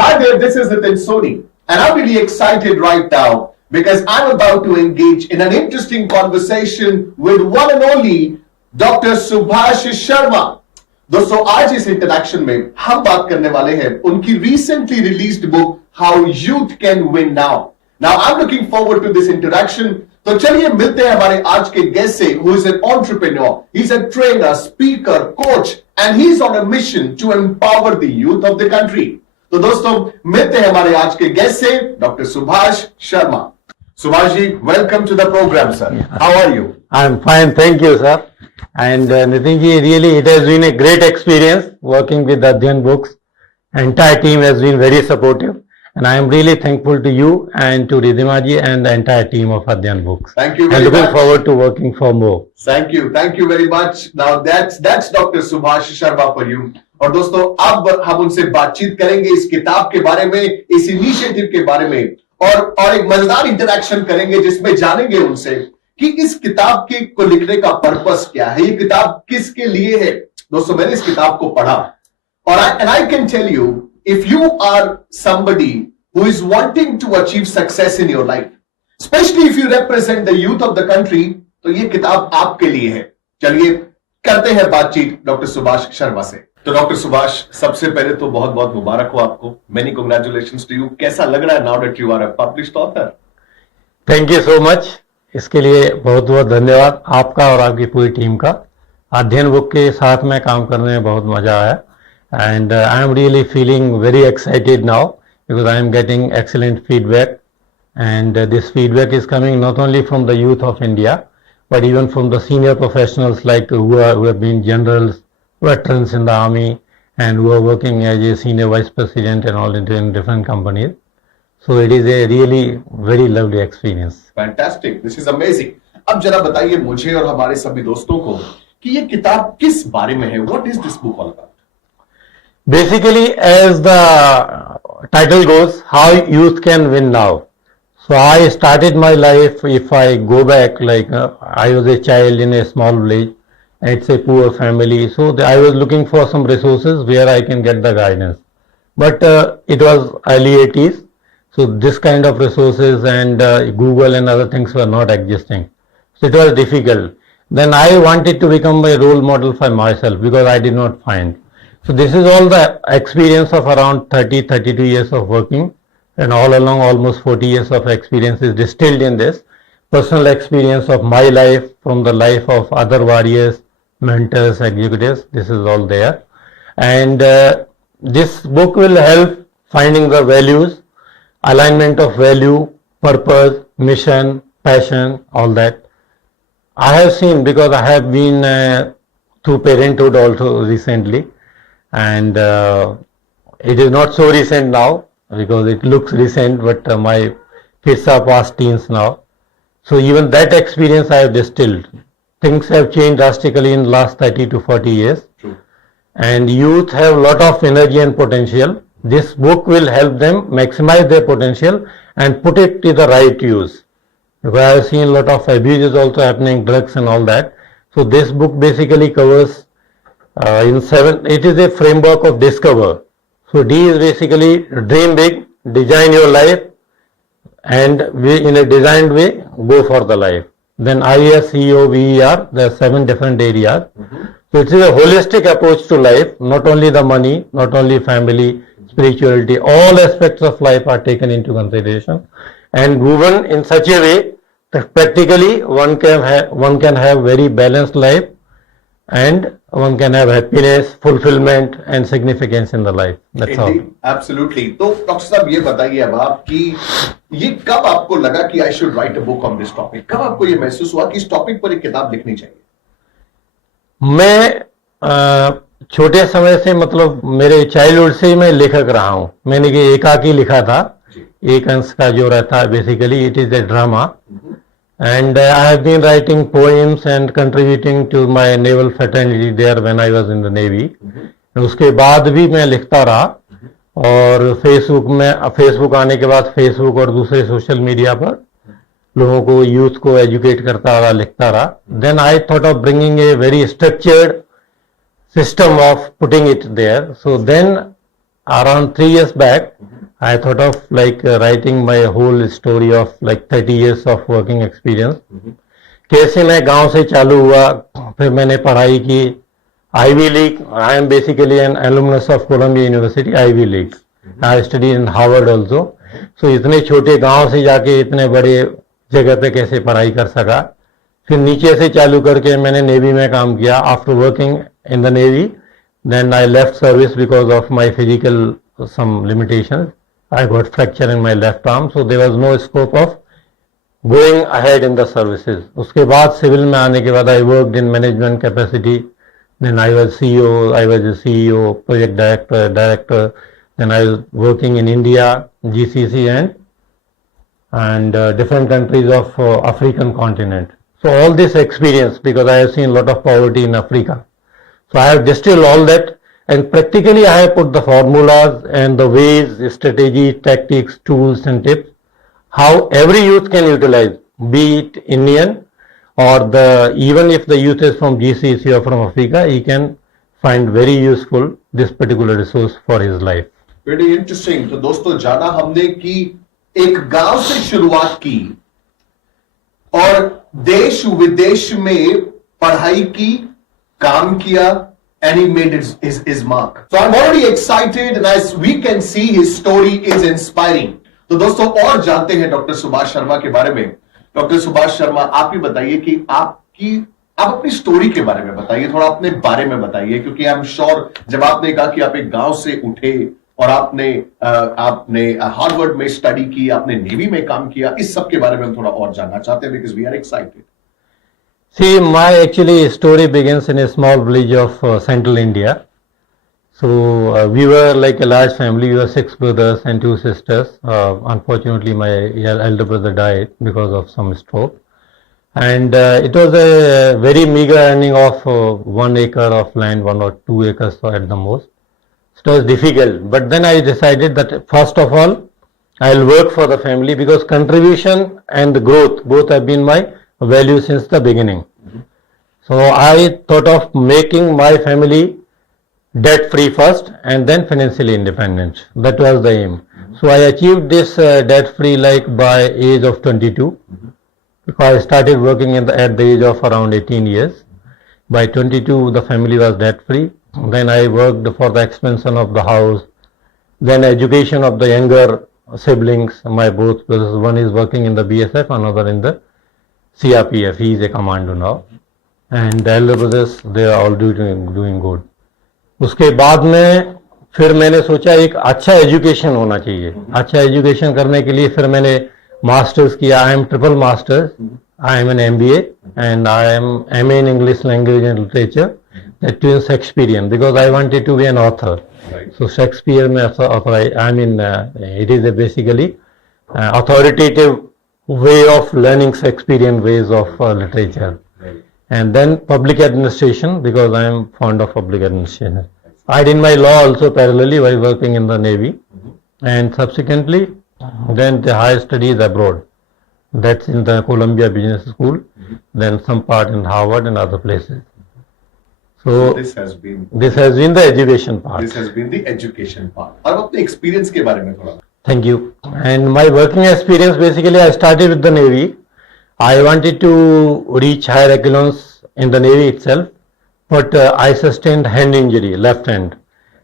Hi there, this is Nitin Soni, and I'm really excited right now because I'm about to engage in an interesting conversation with one and only Dr. Subhash Sharma. दोस्तों आज इस इंटरेक्शन में हम बात करने वाले हैं उनकी recently released book how youth can win now I am looking forward to this interaction. तो चलिए मिलते हैं हमारे आज के गेस्ट से who is an entrepreneur, he is a trainer, speaker, coach and he is on a mission to empower the youth of the country. तो दोस्तों मिलते हैं हमारे आज के गेस्ट से doctor Subhash Sharma. Subhash ji, welcome to the program sir. How are you? I am fine, thank you, sir. And Nitin ji, really it has been a great experience working with Adhyan Books. Entire team has been very supportive, and I am really thankful to you and to Ridhima ji and the entire team of Adhyan Books. Thank you very and looking much. forward to working for more. Thank you very much. Now that's Dr. Subhash Sharma for you. और दोस्तों अब हम उनसे बातचीत करेंगे इस किताब के बारे में, इस इनिशिएटिव के बारे में, और एक मजेदार इंटरेक्शन करेंगे जिसमें जानेंगे उनसे कि इस किताब के को लिखने का पर्पस क्या है, ये किताब किसके लिए है. दोस्तों मैंने इस किताब को पढ़ा और I can tell you, if you are somebody who is wanting to achieve success in your life, specially if you represent the youth of the country, तो ये किताब आपके लिए है. चलिए करते हैं बातचीत डॉक्टर सुभाष शर्मा से. तो डॉक्टर सुभाष, सबसे पहले तो बहुत बहुत मुबारक हो आपको. Many congratulations to you. कैसा लग रहा है now that you are a published author? Thank you so much. इसके लिए बहुत बहुत धन्यवाद आपका और आपकी पूरी टीम का. अध्ययन बुक के साथ में काम करने में बहुत मजा आया and I am really feeling very excited now because I am getting excellent feedback and this feedback is coming not only from the youth of India but even from the senior professionals like who have been generals, veterans in the army and who are working as a senior vice president and all in different companies. So it is a really very lovely experience. Fantastic, this is amazing. अब जरा बताइए मुझे और हमारे सभी दोस्तों को कि ये किताब किस बारे में है. What is this book all about? Basically, as the title goes, how youth can win now. So I started my life, if I go back, like I was a child in a small village. It's a poor family. So I was looking for some resources where I can get the guidance. But it was early 80s. So this kind of resources and Google and other things were not existing. So it was difficult. Then I wanted to become a role model for myself because I did not find. So this is all the experience of around 32 years of working. And all along almost 40 years of experience is distilled in this. Personal experience of my life from the life of other warriors, mentors, executives. This is all there. And this book will help finding the values, alignment of value, purpose, mission, passion, all that. I have seen because I have been through parenthood also recently, and it is not so recent now because it looks recent, but my kids are past teens now. So even that experience I have distilled. Things have changed drastically in the last 30 to 40 years. True. And youth have a lot of energy and potential. This book will help them maximize their potential and put it to the right use. Because I have seen a lot of abuses also happening, drugs and all that. So this book basically covers it is a framework of discover. So D is basically dream big, design your life, and in a designed way, go for the life. Then ISEOVER, there are 7 different areas. So it is a holistic approach to life, not only the money, not only family, spirituality, all aspects of life are taken into consideration and woven in such a way that practically one can have very balanced life and one can have happiness, fulfillment and significance in the life. That's all. Absolutely. तो डॉक्टर साहब ये बताइए अब आप कि ये कब आपको लगा कि I should write a book on this topic? कब आपको ये महसूस हुआ कि इस टॉपिक पर एक किताब लिखनी चाहिए? मैं छोटे समय से, मतलब मेरे चाइल्डहुड से ही मैं लेखक रहा हूँ. मैंने ये एकाकी लिखा था. एक अंश का जो रहता है basically it is a drama. And I have been writing poems and contributing to my naval fraternity there when I was in the Navy. उसके बाद भी मैं लिखता रहा और फेसबुक आने के बाद फेसबुक और दूसरे सोशल मीडिया पर लोगों को, यूथ को एजुकेट करता रहा, लिखता रहा. Then I thought of bringing a very structured system of putting it there. So then around 3 years back I thought of like writing my whole story of like 30 years of working experience. कैसे मैं गांव से चालू हुआ, फिर मैंने पढ़ाई की Ivy League. I am basically an alumnus of Columbia University Ivy League. I study in Harvard also. So इतने छोटे गांव से जाके इतने बड़े जगह पे कैसे पढ़ाई कर सका. फिर नीचे से चालू करके मैंने नेवी में काम किया. After working in the navy then I left service because of my physical some limitations. I got fracture in my left arm, so there was no scope of going ahead in the services. उसके बाद सिविल में आने के बाद I worked in management capacity. Then I was CEO, I was a CEO, project director. Then I was working in India, GCC and different countries of African continent. So all this experience, because I have seen a lot of poverty in Africa. So I have distilled all that. And practically I have put the formulas and the ways, strategy, tactics, tools and tips, how every youth can utilize, be it Indian or even if the youth is from GCC or from Africa, he can find very useful this particular resource for his life. Very interesting. तो दोस्तों जाना हमने कि एक गांव से शुरुआत की और देश विदेश में पढ़ाई की, काम किया, and he made his mark. So I'm already excited and as we can see his story is inspiring. तो दोस्तों और जानते हैं डॉक्टर सुभाष शर्मा के बारे में. डॉक्टर सुभाष शर्मा, आप ही बताइए कि आप अपनी स्टोरी के बारे में बताइए, थोड़ा अपने बारे में बताइए, क्योंकि आई एम श्योर जब आपने कहा कि आप एक गांव से उठे और आपने हार्वर्ड में स्टडी की, आपने नेवी में काम किया, इस सब के बारे में हम थोड़ा और जानना चाहते हैं because we are excited. See, my actually story begins in a small village of central India. So we were like a large family. We were 6 brothers and 2 sisters. Unfortunately, my elder brother died because of some stroke. And it was a very meager earning of 1 acre of land, 1 or 2 acres at the most. So it was difficult. But then I decided that first of all, I'll work for the family because contribution and the growth both have been my value since the beginning. So I thought of making my family debt free first and then financially independent. That was the aim. So I achieved this debt free like by age of 22 because I started working at the age of around 18 years. By 22 the family was debt free. Then I worked for the expansion of the house, then education of the younger siblings. My both brothers, one is working in the BSF, another in the CRPF. He is a commando now. And the elder brothers, they are all doing good. उसके बाद में फिर मैंने सोचा एक अच्छा एजुकेशन होना चाहिए. अच्छा एजुकेशन करने के लिए फिर मैंने मास्टर्स किया. I am triple masters. I am an MBA and I am MA in English language and literature. That is Shakespearean because I wanted to be an author. Right. So Shakespeare में I mean it is a basically authoritative way of learning Shakespearean ways of literature. Right. And then public administration because I am fond of public administration. I did my law also parallelly while working in the Navy. And subsequently then the higher studies abroad. That's in the Columbia Business School, then some part in Harvard and other places. So this has been the education part. This has been the education part. और अपने experience के बारे में थोड़ा. Thank you. And my working experience basically I started with the Navy. I wanted to reach higher echelons in the Navy itself, but I sustained hand injury, left hand.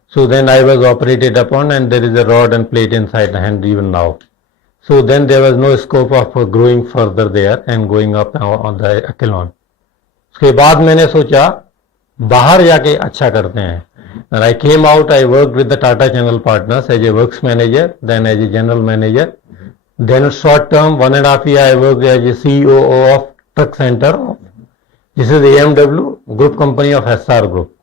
So then I was operated upon and there is a rod and plate inside the hand even now. So then there was no scope of growing further there and going up on the echelon. उसके बाद मैंने सोचा बाहर जाके अच्छा करते हैं. When I came out, I worked with the Tata Channel Partners as a works manager, then as a general manager. Then short term, 1.5 years, I worked as a COO of Truck Center. This is AMW group company of SR Group.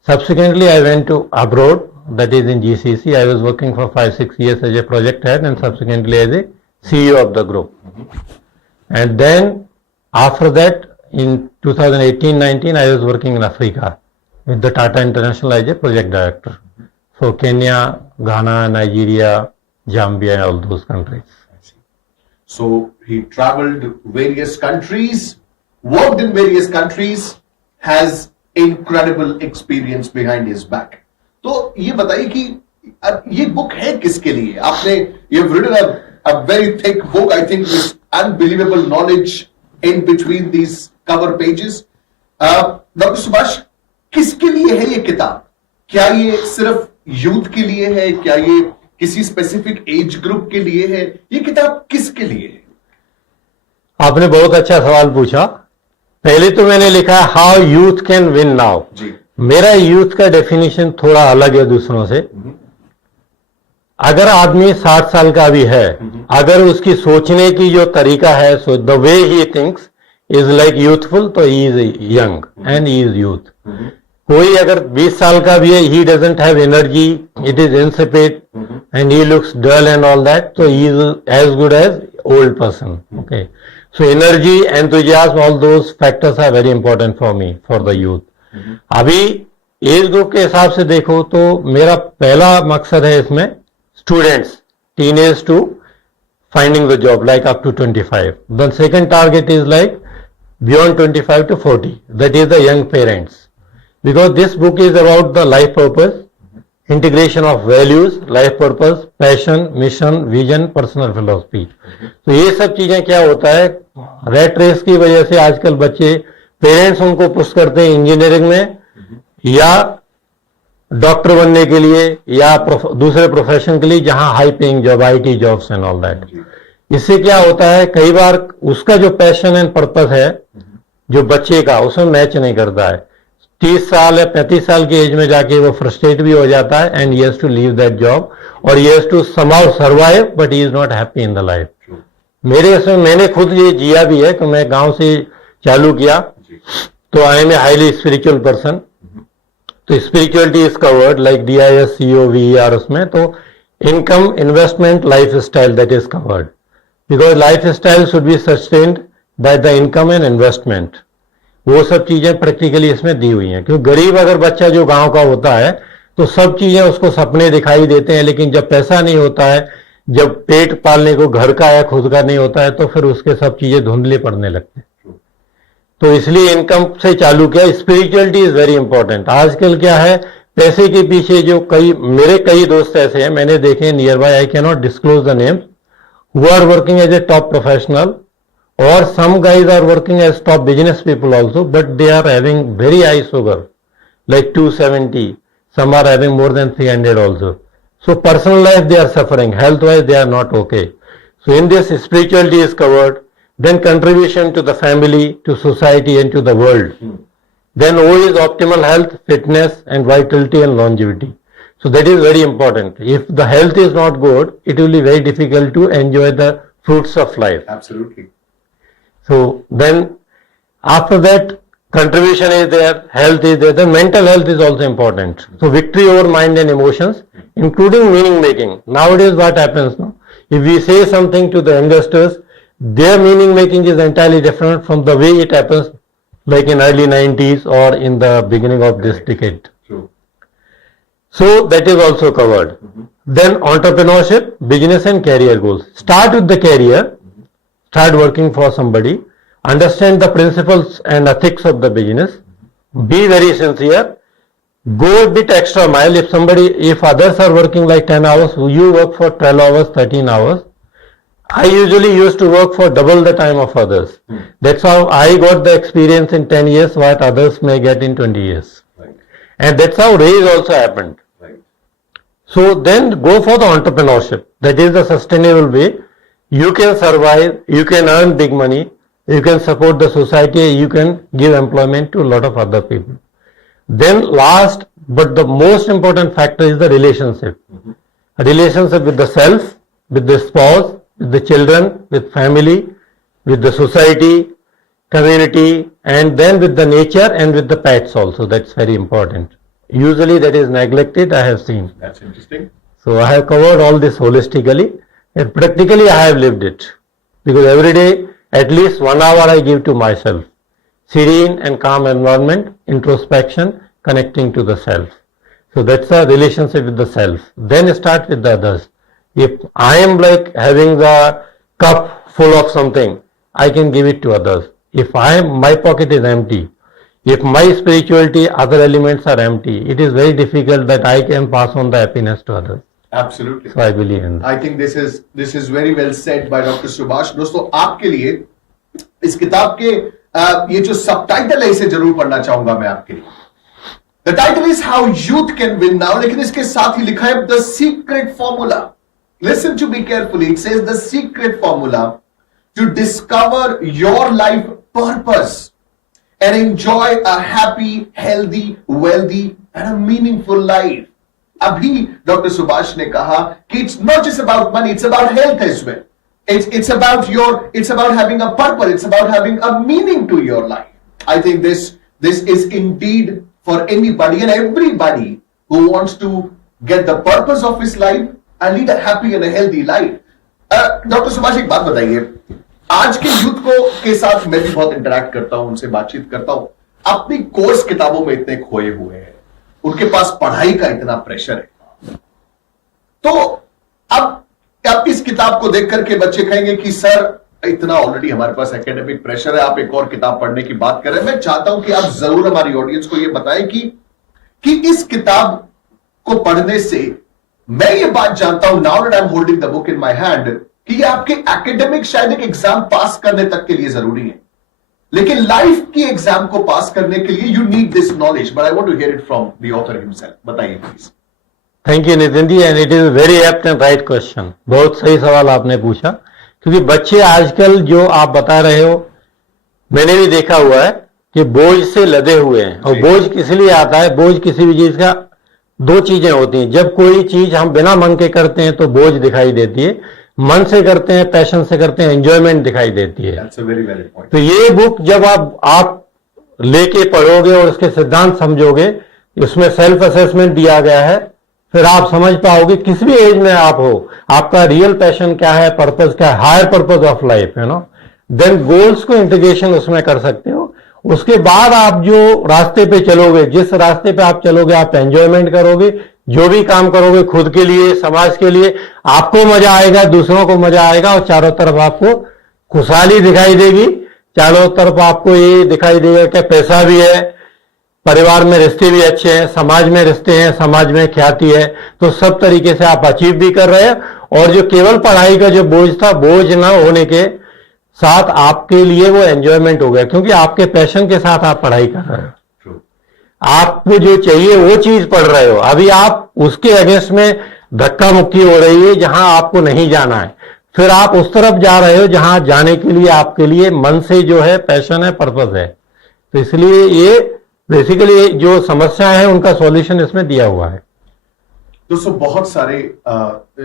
Subsequently, I went to abroad. That is in GCC. I was working for 5-6 years as a project head and subsequently as a CEO of the group. And then after that in 2018-19 I was working in Africa with the Tata International as a project director. So Kenya, Ghana, Nigeria, Zambia and all those countries. So he traveled various countries, worked in various countries, has incredible experience behind his back. तो ये बताइए कि अब ये बुक है किसके लिए? आपने ये written a very thick book, I think, with unbelievable knowledge in between these cover pages. Doctor Subhash, किसके लिए है ये किताब? क्या ये सिर्फ यूथ के लिए है? क्या ये किसी स्पेसिफिक एज ग्रुप के लिए है? ये किताब किसके लिए है? आपने बहुत अच्छा सवाल पूछा। पहले तो मैंने लिखा है how youth can win now. जी। मेरा यूथ का डेफिनेशन थोड़ा अलग है दूसरों से। अगर आदमी 60 साल का भी है, अगर उसकी सोचने की जो तरीका है, so the way he thinks is like youthful, तो he is young and he is youth. कोई अगर 20 साल का भी है, he doesn't have energy, it is insipid and he looks dull and all that, तो he is as good as old person. Okay, so energy, enthusiasm, all those factors are very important for me, for the youth. अभी age group के हिसाब से देखो तो मेरा पहला मकसद है इसमें students, teenage to finding the job, like up to 25. The second target is like beyond 25 to 40. That is the young parents. Because this book is about the life purpose, integration of values, life purpose, passion, mission, vision, personal philosophy. तो ये सब चीजें क्या होता है, rat race की वजह से आजकल बच्चे, पेरेंट्स उनको पुश करते हैं इंजीनियरिंग में या डॉक्टर बनने के लिए या दूसरे प्रोफेशन के लिए, जहां high paying job, IT jobs and all that. इससे क्या होता है, कई बार उसका जो पैशन एंड पर्पस है जो बच्चे का, उसमें मैच नहीं करता है। 30 साल या 35 साल की एज में जाके वो फ्रस्ट्रेट भी हो जाता है and he has to leave that job और he has to somehow survive, but he is not happy in the life. मेरे इसमें मैंने खुद ये जिया भी है कि मैं गांव से चालू किया, तो I am a highly spiritual person. तो spirituality is covered like DIS COVER, उसमें तो income, investment, life style, that is covered, because life style should be sustained by the income and investment. वो सब चीजें प्रैक्टिकली इसमें दी हुई हैं, क्योंकि गरीब अगर बच्चा जो गांव का होता है तो सब चीजें उसको सपने दिखाई देते हैं, लेकिन जब पैसा नहीं होता है, जब पेट पालने को घर का या खुद का नहीं होता है, तो फिर उसके सब चीजें धुंधली पड़ने लगती हैं। तो इसलिए इनकम से चालू किया। Spirituality is very important. आजकल क्या है, पैसे के पीछे जो मेरे कई दोस्त ऐसे हैं, मैंने देखे nearby, I can not disclose the names, who are working as a top professional, और some guys are working as top business people also, but they are having very high sugar like 270, some are having more than 300 also. So personal life they are suffering, health wise they are not okay. So in this, spirituality is covered, then contribution to the family, to society and to the world. Then O is optimal health, fitness and vitality and longevity. So that is very important. If the health is not good, it will be very difficult to enjoy the fruits of life. Absolutely. So then after that, contribution is there, health is there, then mental health is also important. So victory over mind and emotions, including meaning making. Nowadays what happens now, if we say something to the youngsters, their meaning making is entirely different from the way it happens like in early 90s or in the beginning of this decade. True. So that is also covered. Then entrepreneurship, business and career goals. Start with the career, start working for somebody, understand the principles and ethics of the business, be very sincere, go a bit extra mile. If others are working like 10 hours, you work for 12 hours, 13 hours. I usually used to work for double the time of others. That's how I got the experience in 10 years what others may get in 20 years. Right. And that's how raise also happened. Right. So then go for the entrepreneurship. That is the sustainable way. You can survive, you can earn big money, you can support the society, you can give employment to a lot of other people. Then last but the most important factor is the relationship. A relationship with the self, with the spouse, with the children, with family, with the society, community, and then with the nature and with the pets also. That's very important. Usually that is neglected, I have seen. That's interesting. So I have covered all this holistically and practically I have lived it. Because every day at least 1 hour I give to myself. Serene and calm environment, introspection, connecting to the self. So that's a relationship with the self. Then start with the others. If I am like having the cup full of something, I can give it to others. If my pocket is empty, If my spirituality, other elements are empty, it is very difficult that I can pass on the happiness to others. Absolutely. So I believe in that. I think this is very well said by Dr. Subhash. दोस्तों आपके लिए इस किताब के ये जो सबटाइटल है इसे जरूर पढ़ना चाहूंगा मैं आपके लिए. The title is How Youth Can Win Now, लेकिन इसके साथ ही लिखा है The Secret Formula. Listen to me carefully. It says the secret formula to discover your life purpose and enjoy a happy, healthy, wealthy and a meaningful life. अभी डॉक्टर सुभाष ने कहा कि it's not just about money, it's about health as well. It's about having a purpose, it's about having a meaning to your life. I think this is indeed for anybody and everybody who wants to get the purpose of his life and lead a happy and a healthy life. Doctor Subhash एक बात बताइए, आज के यूथ को के साथ मैं भी बहुत इंटरेक्ट करता हूं, उनसे बातचीत करता हूं, अपनी कोर्स किताबों में इतने खोए हुए हैं, उनके पास पढ़ाई का इतना प्रेशर है. तो अब इस किताब को देख करके बच्चे कहेंगे कि सर इतना ऑलरेडी हमारे पास एकेडमिक प्रेशर है, आप एक और किताब पढ़ने की बात कर रहे हैं. मैं चाहता हूं कि आप जरूर हमारी ऑडियंस को यह बताएं कि इस किताब को पढ़ने से मैं ये बात जानता हूं, now that I am holding the book in my hand, कि ये आपके एकेडमिक शायद एक एग्जाम पास करने तक के लिए जरूरी है, लेकिन लाइफ की एग्जाम को पास करने के लिए you need this knowledge. But I want to hear it from the author himself. बताइए please. Thank you Nitin ji, and it is very apt and right question. बहुत सही सवाल आपने पूछा, क्योंकि बच्चे आजकल जो आप बता रहे हो, मैंने भी देखा हुआ है कि बोझ से लदे हुए हैं. और बोझ किस लिए आता है? बोझ किसी भी चीज का दो चीजें होती हैं. जब कोई चीज हम बिना मन के करते हैं तो बोझ दिखाई देती है, मन से करते हैं, पैशन से करते हैं, एंजॉयमेंट दिखाई देती है. That's a very valid point. तो ये बुक जब आप लेके पढ़ोगे और उसके सिद्धांत समझोगे, उसमें सेल्फ असेसमेंट दिया गया है, फिर आप समझ पाओगे किस भी एज में आप हो, आपका रियल पैशन क्या है, पर्पस क्या है, higher purpose of life, then goals को इंटीग्रेशन उसमें कर सकते हो. उसके बाद आप जो रास्ते पे चलोगे, जिस रास्ते पे आप चलोगे, आप एंजॉयमेंट करोगे, जो भी काम करोगे खुद के लिए, समाज के लिए, आपको मजा आएगा, दूसरों को मजा आएगा, और चारों तरफ आपको खुशहाली दिखाई देगी. चारों तरफ आपको ये दिखाई देगा कि पैसा भी है, परिवार में रिश्ते भी अच्छे हैं, समाज में रिश्ते हैं, समाज में ख्याति है, तो सब तरीके से आप अचीव भी कर रहे हैं. और जो केवल पढ़ाई का जो बोझ था, बोझ ना होने के साथ आपके लिए वो एंजॉयमेंट हो गया, क्योंकि आपके पैशन के साथ आप पढ़ाई कर रहे हो. आपको जो चाहिए वो चीज पढ़ रहे हो. अभी आप उसके अगेंस्ट में धक्का मुक्की हो रही है जहां आपको नहीं जाना है, फिर आप उस तरफ जा रहे हो जहां जाने के लिए आपके लिए मन से जो है पैशन है, पर्पस है. तो इसलिए ये बेसिकली जो समस्या है उनका सॉल्यूशन इसमें दिया हुआ है. दोस्तों बहुत सारे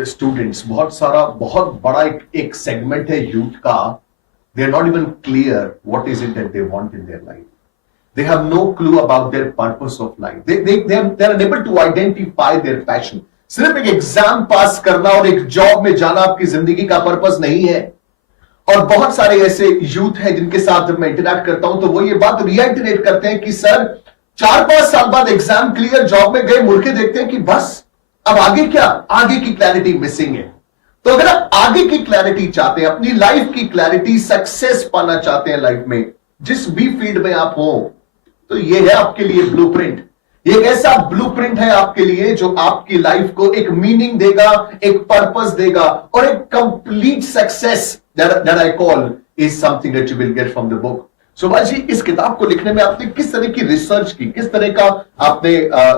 स्टूडेंट्स, बहुत बड़ा एक सेगमेंट है यूथ का, they are not even clear what is it that they want in their life. They have no clue about their purpose of life. They are unable to identify their passion. सिर्फ एक एग्जाम पास करना और एक जॉब में जाना आपकी जिंदगी का पर्पस नहीं है. और बहुत सारे ऐसे यूथ हैं जिनके साथ जब मैं इंटरेक्ट करता हूं तो वो ये बात रिएक्टिवेट करते हैं कि सर 4-5 साल बाद एग्जाम क्लियर, जॉब में गए, मुड़ के देखते हैं कि बस अब आगे क्या, आगे की क्लैरिटी मिसिंग है. तो अगर आप आगे की क्लैरिटी चाहते हैं, अपनी लाइफ की क्लैरिटी, सक्सेस पाना चाहते हैं लाइफ में, जिस भी फील्ड में आप हो, तो ये है आपके लिए ब्लूप्रिंट. ये एक ऐसा ब्लूप्रिंट है आपके लिए जो आपकी लाइफ को एक मीनिंग देगा, एक पर्पस देगा, और एक complete success that I call is something that you will get from the book. Subhash ji, इस किताब को लिखने में आपने किस तरह की रिसर्च की, किस तरह का आपने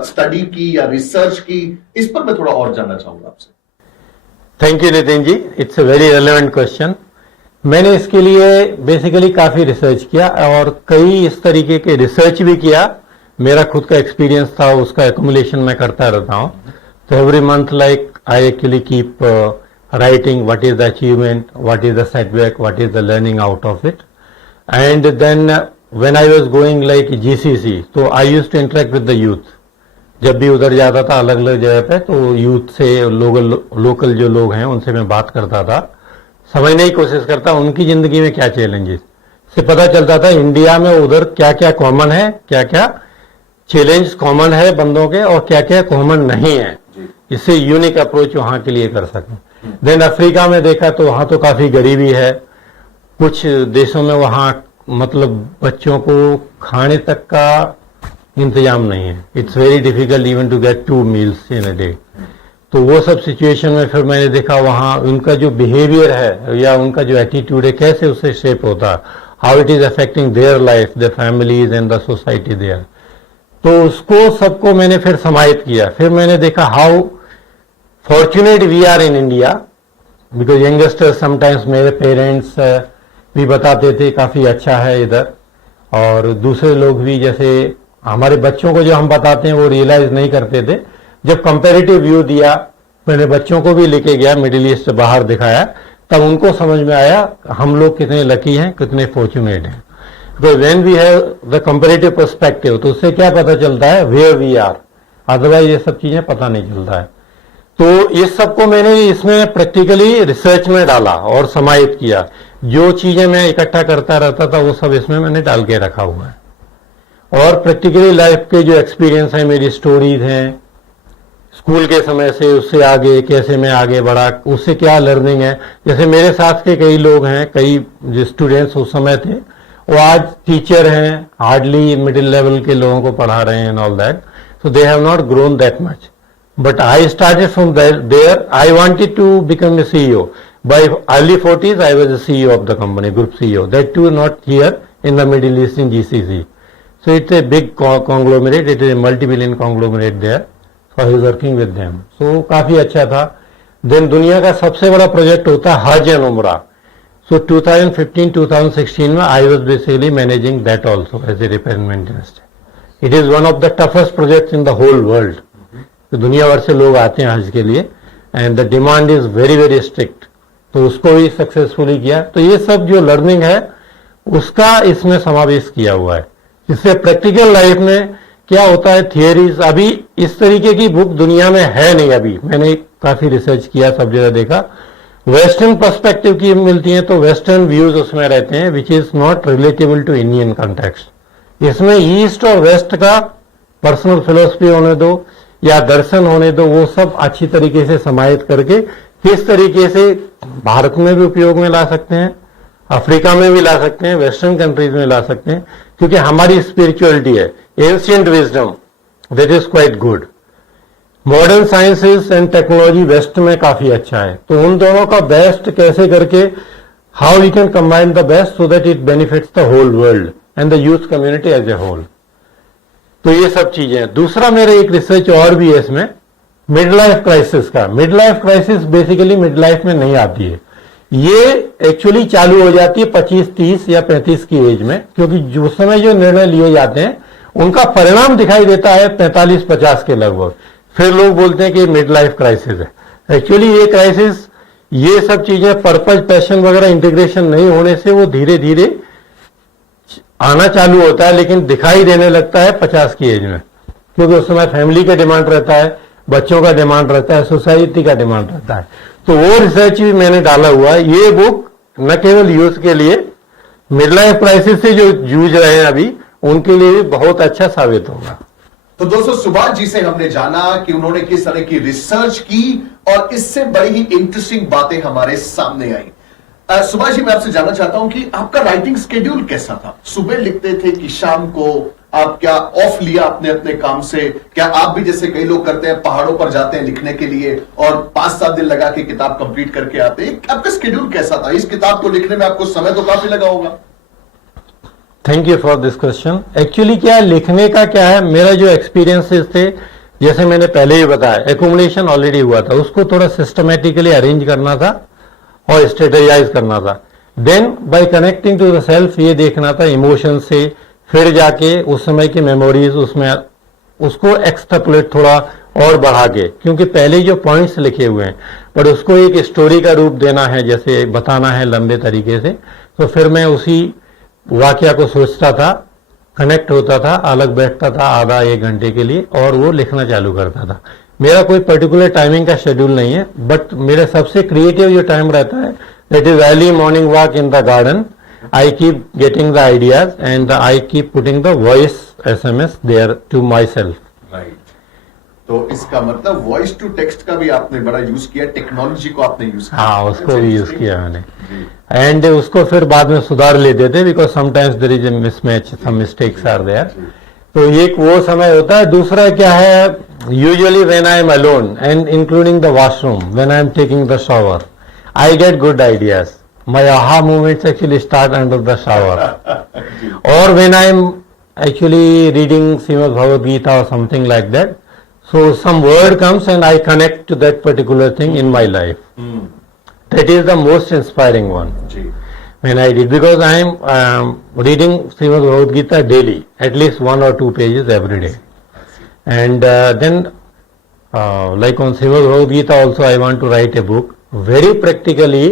स्टडी की या रिसर्च की, इस पर मैं थोड़ा और जानना चाहूंगा आपसे. Thank you Nitin ji, it's a very relevant question. मैंने इसके लिए बेसिकली काफी रिसर्च किया और कई इस तरीके के रिसर्च भी किया. मेरा खुद का एक्सपीरियंस था, उसका एक्यूमुलेशन मैं करता रहता हूं. तो every month like I actually keep writing what is the achievement, what is the setback, what is the learning out of it. And then when I was going like GCC, तो I used to interact with the youth. जब भी उधर जाता था अलग अलग जगह पे, तो यूथ से, लोकल जो लोग हैं उनसे मैं बात करता था, समझने की कोशिश करता उनकी जिंदगी में क्या चैलेंजेस, से पता चलता था इंडिया में उधर क्या क्या कॉमन है, क्या क्या चैलेंज कॉमन है बंदों के, और क्या क्या कॉमन नहीं है. इससे यूनिक अप्रोच वहां के लिए कर सकें. देन अफ्रीका में देखा तो वहां तो काफी गरीबी है, कुछ देशों में वहां मतलब बच्चों को खाने तक का इंतजाम नहीं है. It's very difficult even to get 2 meals in a day. तो वो सब सिचुएशन में फिर मैंने देखा वहाँ उनका जो बिहेवियर है या उनका जो एटीट्यूड है कैसे उससे शेप होता है, how it is affecting their life, their families and the society there. तो उसको सबको मैंने फिर समाहित किया. फिर मैंने देखा how fortunate we are in India, because youngsters sometimes मेरे पेरेंट्स भी बताते थे काफी अच्छा है इधर, और दूसरे लोग भी जैसे हमारे बच्चों को जो हम बताते हैं वो रियलाइज नहीं करते थे. जब कंपैरेटिव व्यू दिया, मैंने बच्चों को भी लेके गया मिडिल ईस्ट से बाहर दिखाया, तब उनको समझ में आया हम लोग कितने लकी हैं, कितने फॉर्चुनेट हैं. Because when we have the comparative perspective, तो उससे क्या पता चलता है वेयर वी आर, अदरवाइज ये सब चीजें पता नहीं चलता है. तो इस सबको मैंने इसमें प्रैक्टिकली रिसर्च में डाला और समाहित किया. जो चीजें मैं इकट्ठा करता रहता था वो सब इसमें मैंने डाल के रखा हुआ है. और प्रैक्टिकली लाइफ के जो एक्सपीरियंस है, मेरी स्टोरीज हैं स्कूल के समय से, उससे आगे कैसे मैं आगे बढ़ा, उससे क्या लर्निंग है. जैसे मेरे साथ के कई लोग हैं, कई जो स्टूडेंट्स उस समय थे वो आज टीचर हैं, हार्डली मिडिल लेवल के लोगों को पढ़ा रहे हैं and all that. So they have not grown that much. But I started from there. I wanted to become a CEO. By early 40s, I was a CEO of the company, group CEO. That too not here in the Middle East in GCC. So it's a big conglomerate. It is a multi-billion conglomerate there. So I was working with them. So काफी अच्छा था. Then दुनिया का सबसे बड़ा प्रोजेक्ट होता है हज एंड उमरा. So 2015-2016 में I was basically managing that also as a repair and maintenance. It is one of the toughest projects in the whole world. तो दुनिया भर से लोग आते हैं हज के लिए and the demand is very very strict. तो उसको भी सक्सेसफुली किया. तो ये सब जो लर्निंग है उसका इसमें समावेश किया हुआ है. इससे प्रैक्टिकल लाइफ में क्या होता है, थियरीज अभी इस तरीके की बुक दुनिया में है नहीं. अभी मैंने काफी रिसर्च किया, सब जगह देखा, वेस्टर्न पर्सपेक्टिव की मिलती है तो वेस्टर्न व्यूज उसमें रहते हैं which is not relatable to Indian context. इसमें ईस्ट और वेस्ट का पर्सनल फिलोसफी होने दो या दर्शन होने दो, वो सब अच्छी तरीके से समाहित करके किस तरीके से भारत में भी उपयोग में ला सकते हैं, अफ्रीका में भी ला सकते हैं, वेस्टर्न कंट्रीज में ला सकते हैं. क्योंकि हमारी स्पिरिचुअलिटी है, ancient wisdom, that is quite good. Modern sciences and technology west में काफी अच्छा है. तो उन दोनों का बेस्ट कैसे करके, how we can combine the best so that it benefits the whole world and the youth community as a whole. तो ये सब चीजें हैं. दूसरा मेरा एक रिसर्च और भी है इसमें, मिड लाइफ क्राइसिस का. Mid life crisis basically mid life में नहीं आती है, ये एक्चुअली चालू हो जाती है 25, 30 या 35 की एज में, क्योंकि उस समय जो निर्णय लिए जाते हैं उनका परिणाम दिखाई देता है 45, 50 के लगभग. फिर लोग बोलते हैं कि मिड लाइफ क्राइसिस है. एक्चुअली ये क्राइसिस, ये सब चीजें पर्पज, पैशन वगैरह इंटीग्रेशन नहीं होने से वो धीरे धीरे आना चालू होता है, लेकिन दिखाई देने लगता है 50 की एज में, क्योंकि उस समय फैमिली का डिमांड रहता है, बच्चों का डिमांड रहता है, सोसाइटी का डिमांड रहता है. तो वो रिसर्च भी मैंने डाला हुआ है. ये बुक न केवल यूथ के लिए, मिड लाइफ क्राइसिस से जो जूझ रहे हैं अभी, उनके लिए भी बहुत अच्छा साबित होगा. तो दोस्तों, सुभाष जी से हमने जाना कि उन्होंने किस तरह की रिसर्च की और इससे बड़ी ही इंटरेस्टिंग बातें हमारे सामने आई. सुभाष जी, मैं आपसे जानना चाहता हूं कि आपका राइटिंग स्केड्यूल कैसा था? सुबह लिखते थे कि शाम को? आप क्या ऑफ लिया अपने अपने काम से? क्या आप भी जैसे कई लोग करते हैं पहाड़ों पर जाते हैं लिखने के लिए और 5-7 दिन लगा के किताब कंप्लीट करके आते हैं? आपका स्केड्यूल कैसा था? इस किताब को लिखने में आपको समय तो काफी लगा होगा. Thank you for this question. Actually क्या है, लिखने का क्या है, मेरा जो एक्सपीरियंसेस थे, जैसे मैंने पहले ही बताया, एकुमुलेशन ऑलरेडी हुआ था, उसको थोड़ा सिस्टमेटिकली अरेंज करना था और स्ट्रेटेजाइज करना था. Then by connecting to the self, ये देखना था इमोशन से, फिर जाके उस समय की मेमोरीज, उसमें उसको एक्सट्रापोलेट थोड़ा और बढ़ा के, क्योंकि पहले जो पॉइंट्स लिखे हुए हैं पर उसको एक स्टोरी का रूप देना है, जैसे बताना है लंबे तरीके से. तो फिर मैं उसी वाक्या को सोचता था, कनेक्ट होता था, अलग बैठता था आधा 1 घंटे के लिए और वो लिखना चालू करता था. मेरा कोई पर्टिकुलर टाइमिंग का शेड्यूल नहीं है, बट मेरा सबसे क्रिएटिव जो टाइम रहता है that is early morning walk in the garden. I keep getting the ideas and I keep putting the voice SMS there to myself. Right. तो इसका मतलब वॉइस टू टेक्स्ट का भी आपने बड़ा यूज किया, टेक्नोलॉजी को आपने यूज किया। हाँ, उसको भी यूज किया मैंने। जी। एंड उसको फिर बाद में सुधार लेते थे, because sometimes there is a mismatch, some mistakes are there. तो एक वो समय होता है। दूसरा क्या है, usually when I am alone and including the washroom, when I am taking the shower, I get good ideas. My aha moments actually start under the shower. Or when I am actually reading Srimad Bhagavad Gita or something like that, so some word comes and I connect to that particular thing in my life. That is the most inspiring one. जी। When I read, because I am reading Srimad Bhagavad Gita daily, at least 1 or 2 pages every day. And then like on Srimad Bhagavad Gita also I want to write a book. Very practically,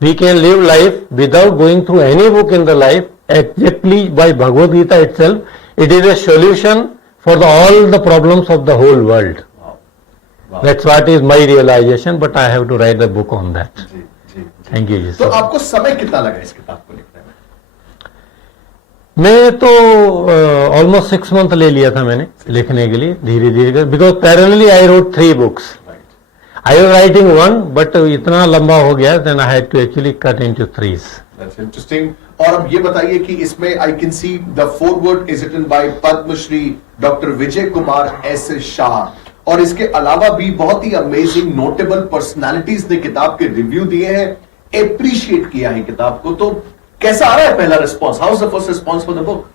we can live life without going through any book in the life. Exactly by Bhagavad Gita itself, it is a solution for all the problems of the whole world. Wow. That's what is my realization, but I have to write a book on that. जी, जी, जी। Thank you, जी, तो sir. आपको समय कितना लगा इस किताब को लिखने में? मैं तो ऑलमोस्ट 6 मंथ ले लिया था मैंने लिखने के लिए, धीरे धीरे, because parallelly I wrote 3 books. I was writing one, but इतना लंबा हो गया, then I had to actually cut into 3s. That's interesting. और अब ये बताइए कि इसमें I can see the foreword is written by Padmashri doctor Vijay Kumar S Shah, और इसके अलावा भी बहुत ही अमेजिंग नोटेबल पर्सनालिटीज ने किताब के रिव्यू दिए हैं, एप्रिशिएट किया है किताब को. तो कैसा आ रहा है पहला response? How is the first response for the book?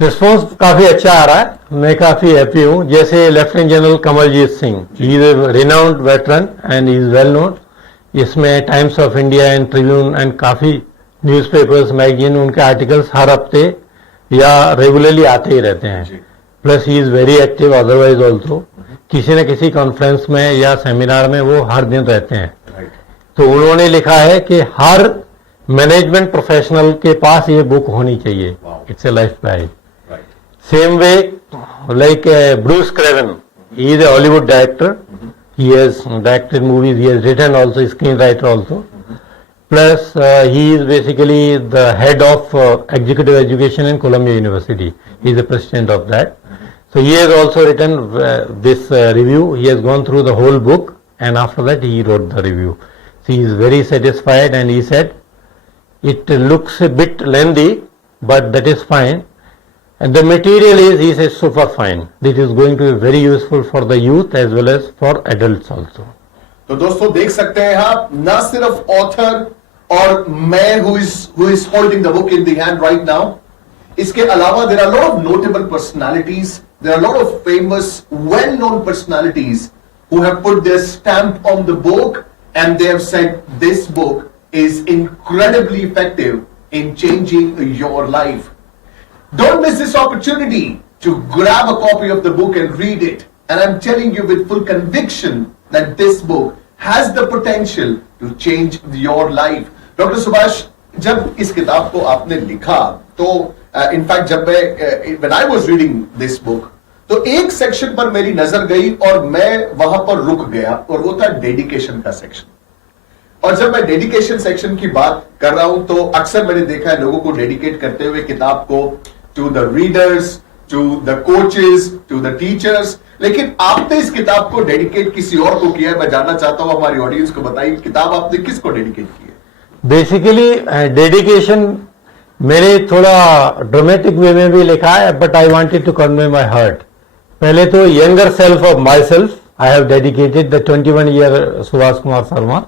Response काफी अच्छा आ रहा है, मैं काफी हैप्पी हूँ. जैसे lieutenant general Kamaljit Singh, he is a renowned veteran and he is well known. इसमें Times of India and Tribune and काफी न्यूज़पेपर्स, मैगजीन, उनके आर्टिकल्स हर हफ्ते या रेगुलरली आते ही रहते हैं. Plus he is very active otherwise also. किसी न किसी कॉन्फ्रेंस में या सेमिनार में वो हर दिन रहते हैं. तो उन्होंने लिखा है कि हर मैनेजमेंट प्रोफेशनल के पास ये बुक होनी चाहिए. It's a life guide. Same way, like Bruce Craven, he is a Hollywood director. He has directed movies. He has written also, screenwriter also. Plus, he is basically the head of executive education in Columbia University. He is the president of that. So he has also written this review. He has gone through the whole book, and after that he wrote the review. So he is very satisfied, and he said, "It looks a bit lengthy, but that is fine. And the material is," he says, "super fine. This is going to be very useful for the youth as well as for adults also." तो दोस्तों देख सकते हैं आप, ना सिर्फ author और मैं who is holding the book in the hand right now, इसके अलावा there are lot of notable personalities, there are lot of famous well known personalities who have put their stamp on the book and they have said this book is incredibly effective in changing your life. Don't miss this opportunity to grab a copy of the book and read it. And I'm telling you with full conviction that this book has the potential to change your life. Dr. Subhash, जब इस किताब को आपने लिखा तो इनफैक्ट जब मैं when I was reading this book, तो एक सेक्शन पर मेरी नजर गई और मैं वहां पर रुक गया, और वो था डेडिकेशन का सेक्शन. और जब मैं डेडिकेशन सेक्शन की बात कर रहा हूं तो अक्सर मैंने देखा है लोगों को डेडिकेट करते हुए किताब को to the readers, to the coaches, to the teachers, लेकिन आपने इस किताब को डेडिकेट किसी और को किया है. मैं जानना चाहता हूं, हमारी ऑडियंस को बताइए, किताब आपने किसको डेडिकेट की है? बेसिकली डेडिकेशन मैंने थोड़ा ड्रामेटिक वे में भी लिखा है, but I wanted to convey my heart. पहले तो younger self of my self I have dedicated the 21-year Subhash Kumar Sharma.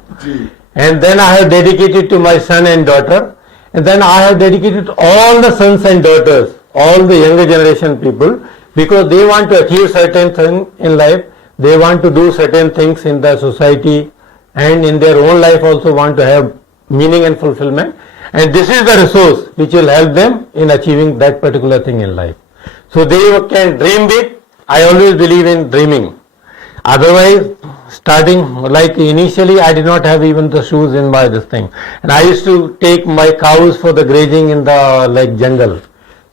And then I have dedicated to my son and daughter. And then I have dedicated all the sons and daughters, all the younger generation people, because they want to achieve certain things in life. They want to do certain things in the society, and in their own life also want to have meaning and fulfillment. And this is the resource which will help them in achieving that particular thing in life. So they can dream big. I always believe in dreaming. Otherwise, starting like initially, I did not have even the shoes in my this thing, and I used to take my cows for the grazing in the like jungle.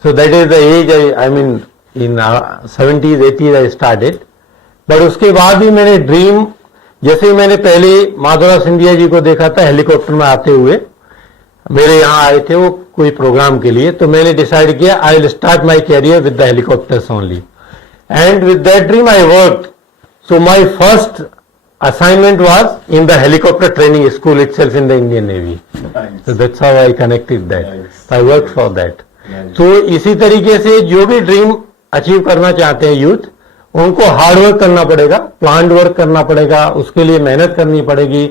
So that is the age I mean in 70s 80s I started. But उसके बाद भी मैंने ड्रीम, जैसे मैंने पहले माधुरा सिंधिया जी को देखा था हेलीकॉप्टर में आते हुए, मेरे यहाँ आए थे वो कोई प्रोग्राम के लिए, तो मैंने डिसाइड किया I will start my career with the helicopters only. and with that dream I worked. So my first assignment was in the helicopter training school itself in the Indian Navy. Nice. So that's how I connected that. Nice. I worked for that. Nice. तो इसी तरीके से जो भी dream achieve करना चाहते हैं यूथ, उनको हार्ड वर्क करना पड़ेगा, प्लान्ड वर्क करना पड़ेगा, उसके लिए मेहनत करनी पड़ेगी,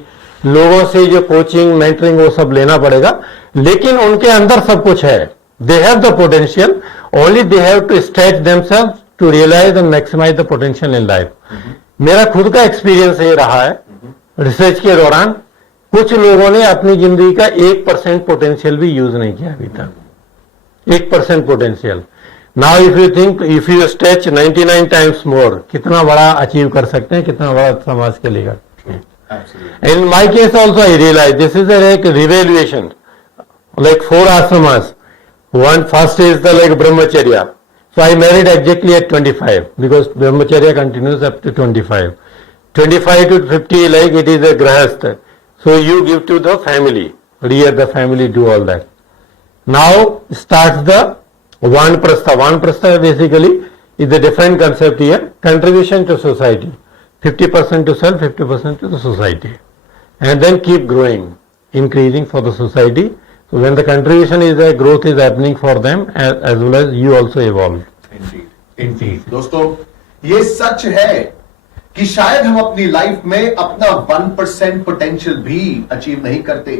लोगों से जो कोचिंग मेंटरिंग वो सब लेना पड़ेगा, लेकिन उनके अंदर सब कुछ है. They have the potential, only they have to stretch themselves to realise and maximise the potential in life. मेरा खुद का एक्सपीरियंस ये रहा है रिसर्च के दौरान, कुछ लोगों ने अपनी जिंदगी का 1% पोटेंशियल भी यूज नहीं किया अभी तक. 1% potential. Now if you think, if you stretch 99 times more, कितना बड़ा अचीव कर सकते हैं, कितना बड़ा समाज के लिए. In my case also I realized this is like revaluation, like 4 ashramas. One first is the like brahmacharya. So I married exactly at 25 because brahmacharya continues up to 25. 25 to 50 like it is a grahastha. So you give to the family, rear the family, do all that. Now starts the Vanprastha. Vanprastha basically is a different concept here, contribution to society. 50% to self, 50% to the society. And then keep growing, increasing for the society. So when the contribution is there, growth is happening for them as well as you also evolve. Indeed, indeed. दोस्तों, ये सच है कि शायद हम अपनी लाइफ में अपना 1% पोटेंशियल भी अचीव नहीं करते.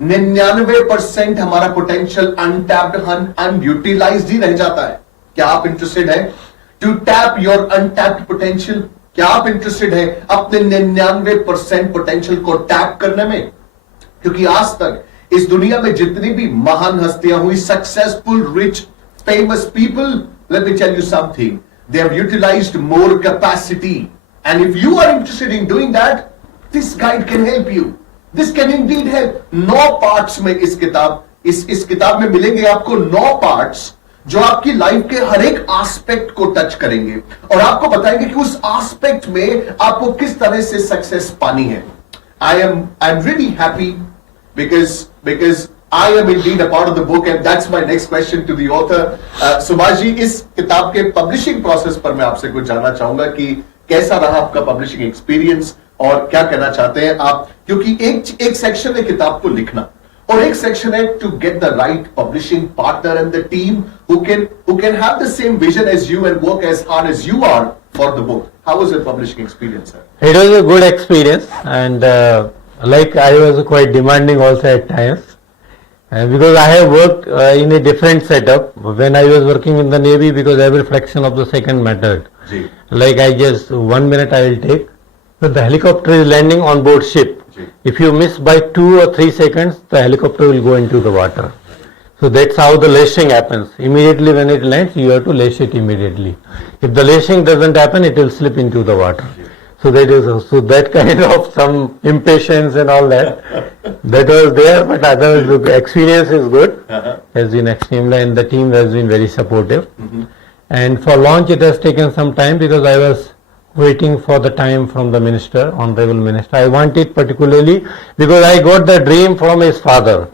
99% हमारा पोटेंशियल अनटैप्ड, अनयूटिलाइज्ड ही रह जाता है. क्या आप इंटरेस्टेड हैं to tap your untapped potential? क्या आप इंटरेस्टेड हैं अपने 99% पोटेंशियल को टैप करने में? क्योंकि आज तक इस दुनिया में जितनी भी महान हस्तियां हुई, successful, rich, famous people, let me tell you something, they have utilised more capacity. And if you are interested in doing that, this guide can help you. This can indeed help. 9 parts में इस किताब में मिलेंगे आपको 9 पार्ट्स जो आपकी लाइफ के हर एक एस्पेक्ट को टच करेंगे और आपको बताएंगे कि उस एस्पेक्ट में आपको किस तरह से सक्सेस पानी है. I am really happy because I am indeed a part of the book, and that's my next question to the author. Subhash ji, इस किताब के पब्लिशिंग प्रोसेस पर मैं आपसे कुछ जानना चाहूंगा कि कैसा रहा आपका पब्लिशिंग एक्सपीरियंस और क्या कहना चाहते हैं आप, क्योंकि एक सेक्शन है किताब को लिखना और एक सेक्शन है to get the right publishing partner and the team who can have the same vision as you and work as hard as you are for the book. How was your publishing experience, sir? It was a good experience, and like I was quite demanding also at times, because I have worked in a different setup when I was working in the Navy, because every fraction of the second mattered. जी. Like I just 1 minute I will take, but the helicopter is landing on board ship. जी. If you miss by 2 or 3 seconds, the helicopter will go into the water. So that's how the lashing happens. Immediately when it lands, you have to lash it immediately. If the lashing doesn't happen, it will slip into the water. So that kind of some impatience and all that was there, but otherwise the experience is good. Has been extremely, and the team has been very supportive. And for launch it has taken some time because I was waiting for the time from the minister, honorable minister. I want it particularly because I got the dream from his father.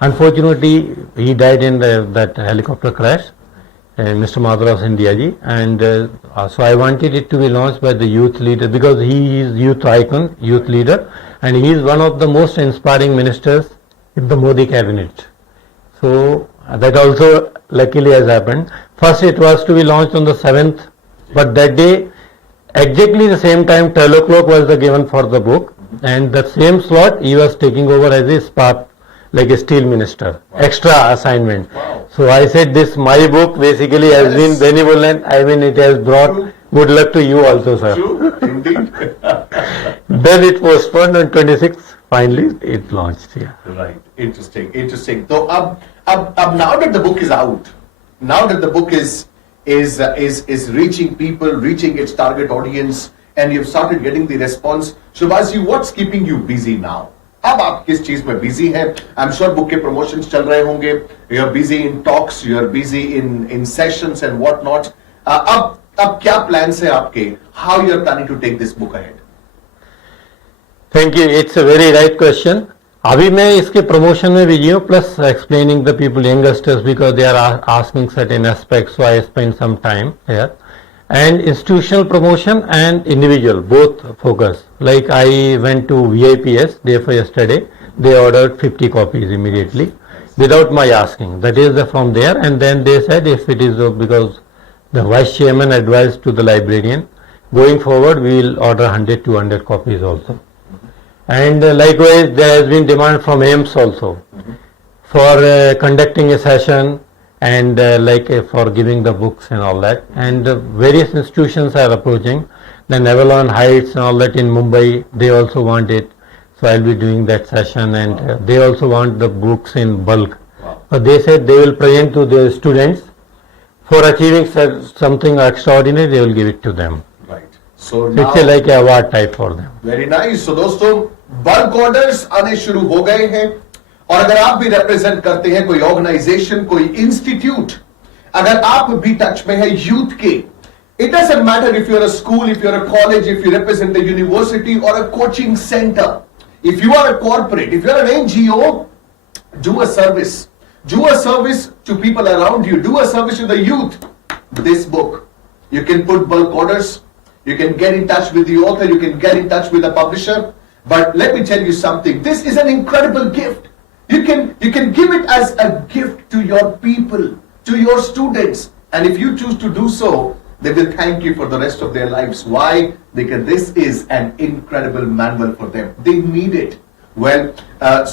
Unfortunately, he died in that helicopter crash. Mr. Madhav India ji, and so I wanted it to be launched by the youth leader because he is youth icon, youth leader, and he is one of the most inspiring ministers in the Modi cabinet. So that also luckily has happened. First it was to be launched on the 7th, but that day exactly the same time 12 o'clock was given for the book, and the same slot he was taking over as a spark, like a steel minister. Wow. Extra assignment. Wow. So I said this, my book basically has been benevolent. I mean, it has brought good luck to you also, sir. True, indeed. Then it postponed on 26th. Finally, it launched. Yeah. Right. Interesting. So, now that the book is out, now that the book is reaching people, reaching its target audience, and you've started getting the response, Subhash ji, what's keeping you busy now? अब आप किस चीज में busy हैं? I am sure book के promotions चल रहे होंगे. You are busy in talks, you are busy in sessions and what not. अब क्या प्लान्स है आपके? How you are planning to take this book ahead? Thank you. It's a very right question. अभी मैं इसके प्रमोशन में busy हूँ, plus explaining the people, youngsters, because they are asking certain aspects, so I spend some time here. and institutional promotion and individual, both focus. Like I went to VIPS day for yesterday, they ordered 50 copies immediately without my asking. That is from there, and then they said if it is because the vice chairman advised to the librarian, going forward we will order 100, 200 copies also. And likewise there has been demand from AIMS also for conducting a session and for giving the books and all that. And various institutions are approaching. The Avalon Heights and all that in Mumbai, they also want it. So I'll be doing that session, and they also want the books in bulk. But they said they will present to their students. For achieving something extraordinary, they will give it to them. Right. So now, it's like a award type for them. Very nice. So दोस्तों bulk orders आने शुरू हो गए हैं, और अगर आप भी रिप्रेजेंट करते हैं कोई ऑर्गेनाइजेशन, कोई इंस्टीट्यूट, अगर आप भी टच में है यूथ के, it doesn't matter if you are a school, if you are a college, if you represent a university और a coaching centre, if you are a corporate, if you are an NGO, do a service. Do a service to people around you. Do a service to the youth. This book, you can put bulk orders. You can get in touch with the author. You can get in touch with the publisher. But let me tell you something. This is an incredible gift. You can give it as a gift to your people, to your students. And if you choose to do so, they will thank you for the rest of their lives. Why? Because this is an incredible manual for them. They need it. Well,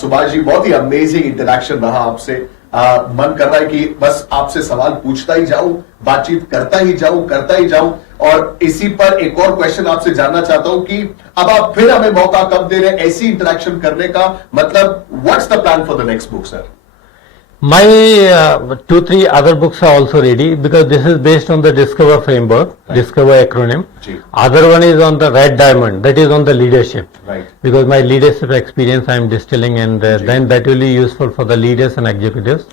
Subhash ji, बहुत ही amazing interaction रहा आपसे. मन कर रहा है कि बस आपसे सवाल पूछता ही जाऊं, बातचीत करता ही जाऊं. और इसी पर एक और क्वेश्चन आपसे जानना चाहता हूं कि अब आप फिर हमें मौका कब दे रहे हैं ऐसी इंटरेक्शन करने का, मतलब what's the plan for the next book sir? My 2-3 other books are also ready, because this is based on the Discover framework, right. Discover acronym. Other one is on the Red Diamond, that is on the leadership. Right. Because my leadership experience I am distilling, and then that will be useful for the leaders and executives.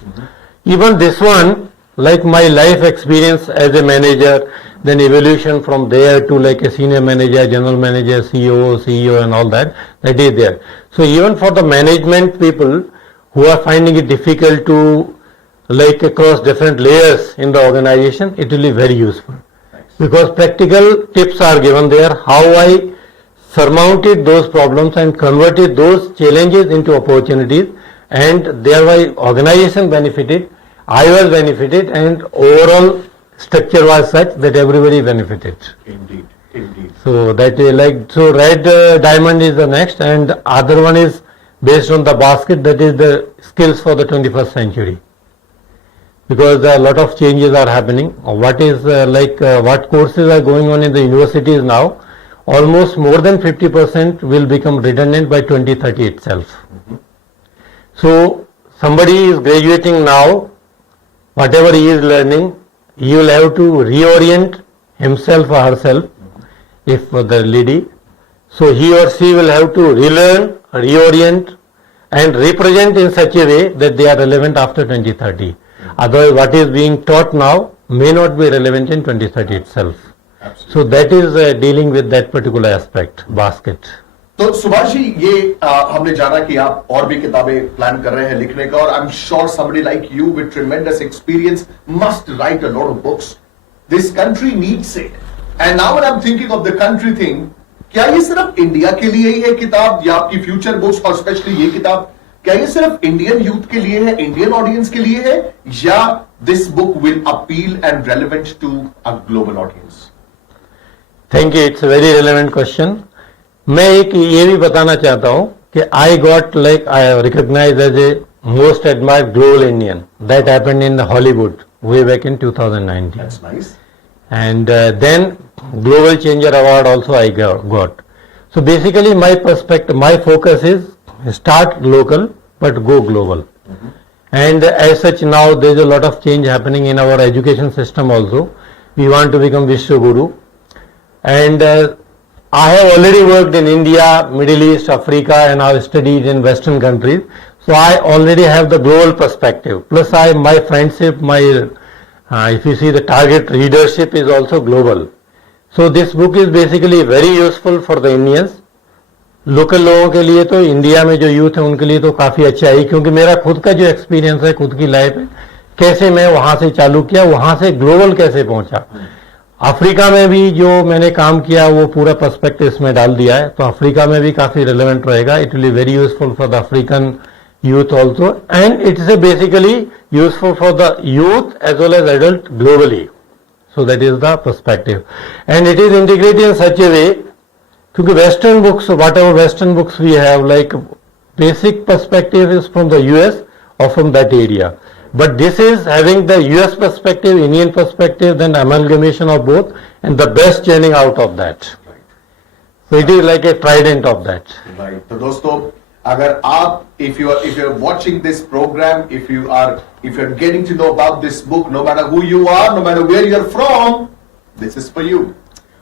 Even this one, like my life experience as a manager, then evolution from there to like a senior manager, general manager, CEO and all that, that is there. So even for the management people who are finding it difficult to like across different layers in the organization, it will be very useful. Thanks. Because practical tips are given there, how I surmounted those problems and converted those challenges into opportunities, and thereby organization benefited, I was benefited, and overall structure was such that everybody benefited. Indeed. So that is so Red Diamond is the next, and other one is based on the basket, that is the skills for the 21st century. Because a lot of changes are happening. What is what courses are going on in the universities now, almost more than 50% will become redundant by 2030 itself. So somebody is graduating now, whatever he is learning, he will have to reorient himself or herself, if the lady. So he or she will have to relearn, reorient and represent in such a way that they are relevant after 2030. Otherwise what is being taught now may not be relevant in 2030 itself. Absolutely. So that is dealing with that particular aspect, basket. तो सुभाष जी, ये हमने जाना कि आप और भी किताबें प्लान कर रहे हैं लिखने का, और आई am sure somebody like you with tremendous experience must write a lot of books. This country needs it. And now when I'm thinking of the country thing, क्या ये सिर्फ इंडिया के लिए ही है किताब, या आपकी फ्यूचर बुक्स और स्पेशली ये किताब, क्या ये सिर्फ इंडियन यूथ के लिए है, इंडियन ऑडियंस के लिए है, या this book will appeal and relevant to a global audience? Thank you, it's a very relevant question. मैं एक ये भी बताना चाहता हूं कि I got I recognise as a most admired global Indian. That happened in Hollywood way back इन 2019. That's nice. And then Global Changer Award also I got. So basically my perspective, my focus is start local but go global. And as such now there is a lot of change happening in our education system also. We want to become Vishwa Guru. And I have already worked in India, Middle East, Africa, and I have studied in Western countries. So I already have the global perspective. Plus my friendship, if you see the target readership is also global. So this book is basically very useful for the Indians. Local लोगों के लिए तो इंडिया में जो यूथ है उनके लिए तो काफी अच्छा है, क्योंकि मेरा खुद का जो एक्सपीरियंस है, खुद की लाइफ है, कैसे मैं वहां से चालू किया, वहां से ग्लोबल कैसे पहुंचा. अफ्रीका में भी जो मैंने काम किया वो पूरा पर्सपेक्टिव इसमें डाल दिया है, तो अफ्रीका में भी काफी रिलेवेंट रहेगा. It will be very useful for the African youth also, and it is basically useful for the youth as well as adult globally. So that is the perspective, and it is integrated in such a way, क्योंकि western books, whatever western books we have, like basic perspective is from the US or from that area, but this is having the US perspective, Indian perspective, then amalgamation of both, and the best churning out of that. So it is like a trident of that. Right. तो दोस्तों, अगर आप if you are watching this program, if you're getting to know about this book, no matter who you are, no matter where you're from, this is for you.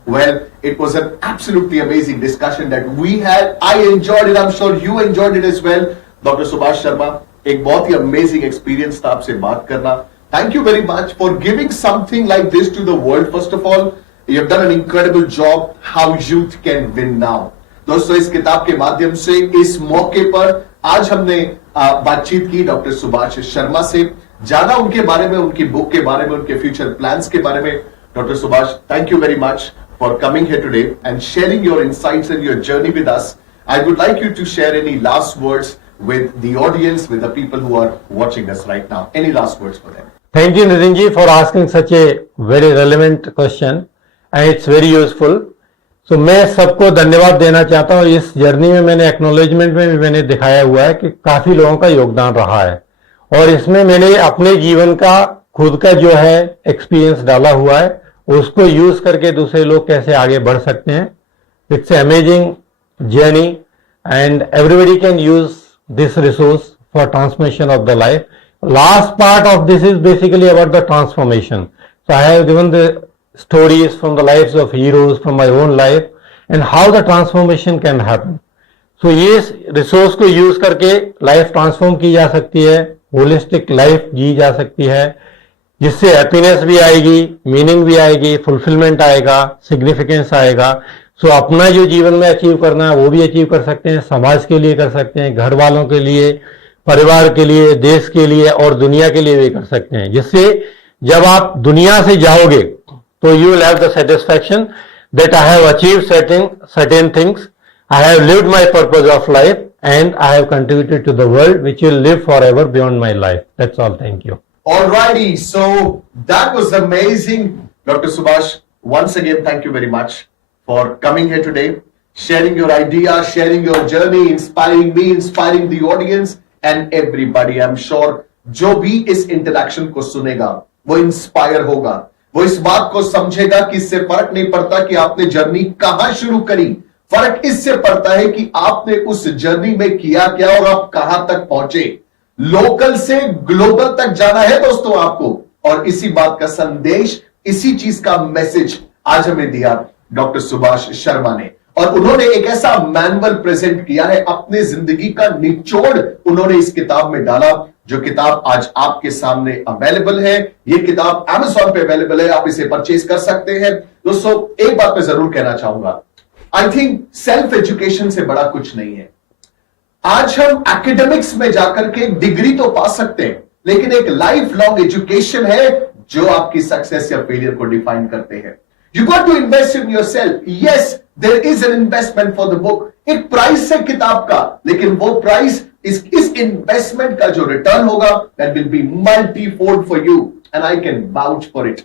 Well, it was an absolutely amazing discussion that we had. I enjoyed it. I'm sure you enjoyed it as well. Dr. Subhash Sharma, एक बहुत ही amazing experience था आपसे बात करना. Thank you very much for giving something like this to the world. First of all, you have done an incredible job. How youth can win now. दोस्तों, इस किताब के माध्यम से इस मौके पर आज हमने बातचीत की डॉक्टर सुभाष शर्मा से, जाना उनके बारे में, उनकी बुक के बारे में, उनके फ्यूचर प्लान्स के बारे में. Doctor Subhash, thank you very much for coming here today and sharing your insights and your journey with us. I would like you to share any last words with the audience, with the people who are watching us right now. Any last words for them? Thank you, Nitin ji, for asking such a very relevant question, and it's very useful. So मैं सबको धन्यवाद देना चाहता हूँ. इस जर्नी में मैंने एक्नॉलेजमेंट में भी मैंने दिखाया हुआ है कि काफी लोगों का योगदान रहा है, और इसमें मैंने अपने जीवन का खुद का जो है एक्सपीरियंस डाला हुआ है, उसको यूज करके दूसरे लोग कैसे आगे बढ़ सकते हैं. It's amazing journey and everybody can use this resource for transformation of the life. Last part of this is basically about the transformation. So I have given the stories from the lives of heroes from my own life and how the transformation can happen. So ये resource को use करके life transform की जा सकती है, holistic life जी जा सकती है, जिससे happiness भी आएगी, meaning भी आएगी, fulfillment आएगा, significance आएगा. सो अपना जो जीवन में अचीव करना है वो भी अचीव कर सकते हैं, समाज के लिए कर सकते हैं, घर वालों के लिए, परिवार के लिए, देश के लिए और दुनिया के लिए भी कर सकते हैं, जिससे जब आप दुनिया से जाओगे तो you will have the satisfaction that I have achieve certain things, I have lived my purpose of life and I have contributed to the world which will live forever beyond my life. That's all. Thank you. Alrighty, so that was amazing. Dr. Subhash, once again, thank you very much for coming here today, sharing your ideas, sharing your journey, inspiring me, inspiring the audience and everybody. I'm sure जो भी इस इंटरेक्शन को सुनेगा वो इंस्पायर होगा, वो इस बात को समझेगा कि इससे फर्क नहीं पड़ता कि आपने जर्नी कहां शुरू करी, फर्क इससे पड़ता है कि आपने उस जर्नी में किया क्या और आप कहां तक पहुंचे. लोकल से ग्लोबल तक जाना है दोस्तों आपको, और इसी बात का संदेश, इसी चीज का मैसेज आज हमें दिया डॉक्टर सुभाष शर्मा ने, और उन्होंने एक ऐसा मैनुअल प्रेजेंट किया है, अपने जिंदगी का निचोड़ उन्होंने इस किताब में डाला, जो किताब आज आपके सामने अवेलेबल है. ये किताब Amazon पे अवेलेबल है, आप इसे परचेज कर सकते हैं. दोस्तों, एक बात मैं जरूर कहना चाहूंगा, आई थिंक सेल्फ एजुकेशन से बड़ा कुछ नहीं है. आज हम एकेडमिक्स में जाकर के डिग्री तो पा सकते हैं, लेकिन एक लाइफ लॉन्ग एजुकेशन है जो आपकी सक्सेस या फेलियर को डिफाइन करते हैं. You got to invest in yourself. Yes, there is an investment for the book. एक प्राइस है किताब का, लेकिन वो प्राइस इस इन्वेस्टमेंट का जो रिटर्न होगा, that will be multi-fold for you, and I can vouch for it.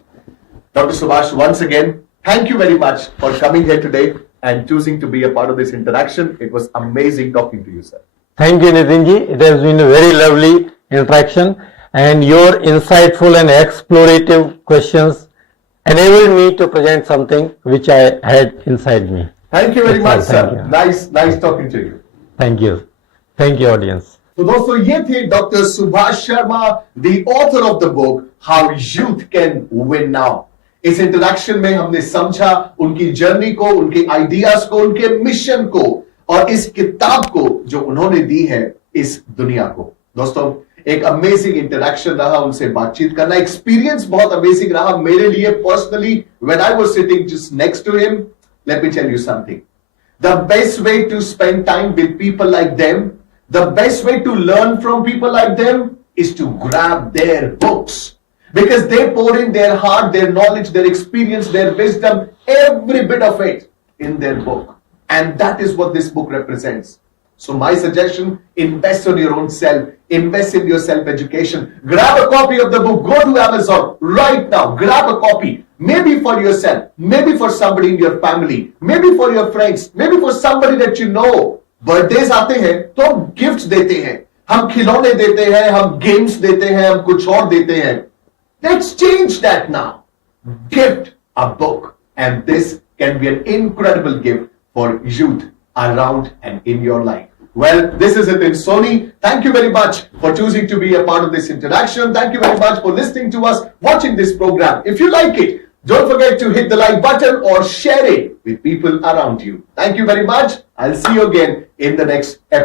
Dr. Subhash, once again, thank you very much for coming here today and choosing to be a part of this interaction. It was amazing talking to you, sir. Thank you, Nitin ji. It has been a very lovely interaction, and your insightful and explorative questions enabled me to present something which I had inside me. Thank you very much, sir. Nice talking to you. Thank you. Thank you, audience. तो दोस्तों, ये थे डॉक्टर Subhash Sharma, the author of the book How Youth Can Win Now. इस इंटरेक्शन में हमने समझा उनकी जर्नी को, उनके आइडियाज को, उनके मिशन को, और इस किताब को जो उन्होंने दी है इस दुनिया को. दोस्तों, एक अमेजिंग इंटरेक्शन रहा उनसे बातचीत करना, एक्सपीरियंस बहुत अमेजिंग रहा मेरे लिए personally. When I was sitting just next to him, let me tell you something, the best way to spend time with people like them, the best way to learn from people like them is to grab their books. because they pour in their heart, their knowledge, their experience, their wisdom, every bit of it in their book. And that is what this book represents. So my suggestion, invest on your own self, invest in your self-education. Grab a copy of the book, go to Amazon right now, grab a copy. Maybe for yourself, maybe for somebody in your family, maybe for your friends, maybe for somebody that you know. Birthdays आते हैं तो हम गिफ्ट देते हैं, हम खिलौने देते हैं, हम गेम्स देते हैं, हम कुछ और देते हैं. Let's change that now. Gift a book, and this can be an incredible gift for youth around and in your life. Well, this is Nitin Soni. Thank you very much for choosing to be a part of this interaction. Thank you very much for listening to us, watching this program. If you like it, don't forget to hit the like button or share it with people around you. Thank you very much. I'll see you again in the next episode.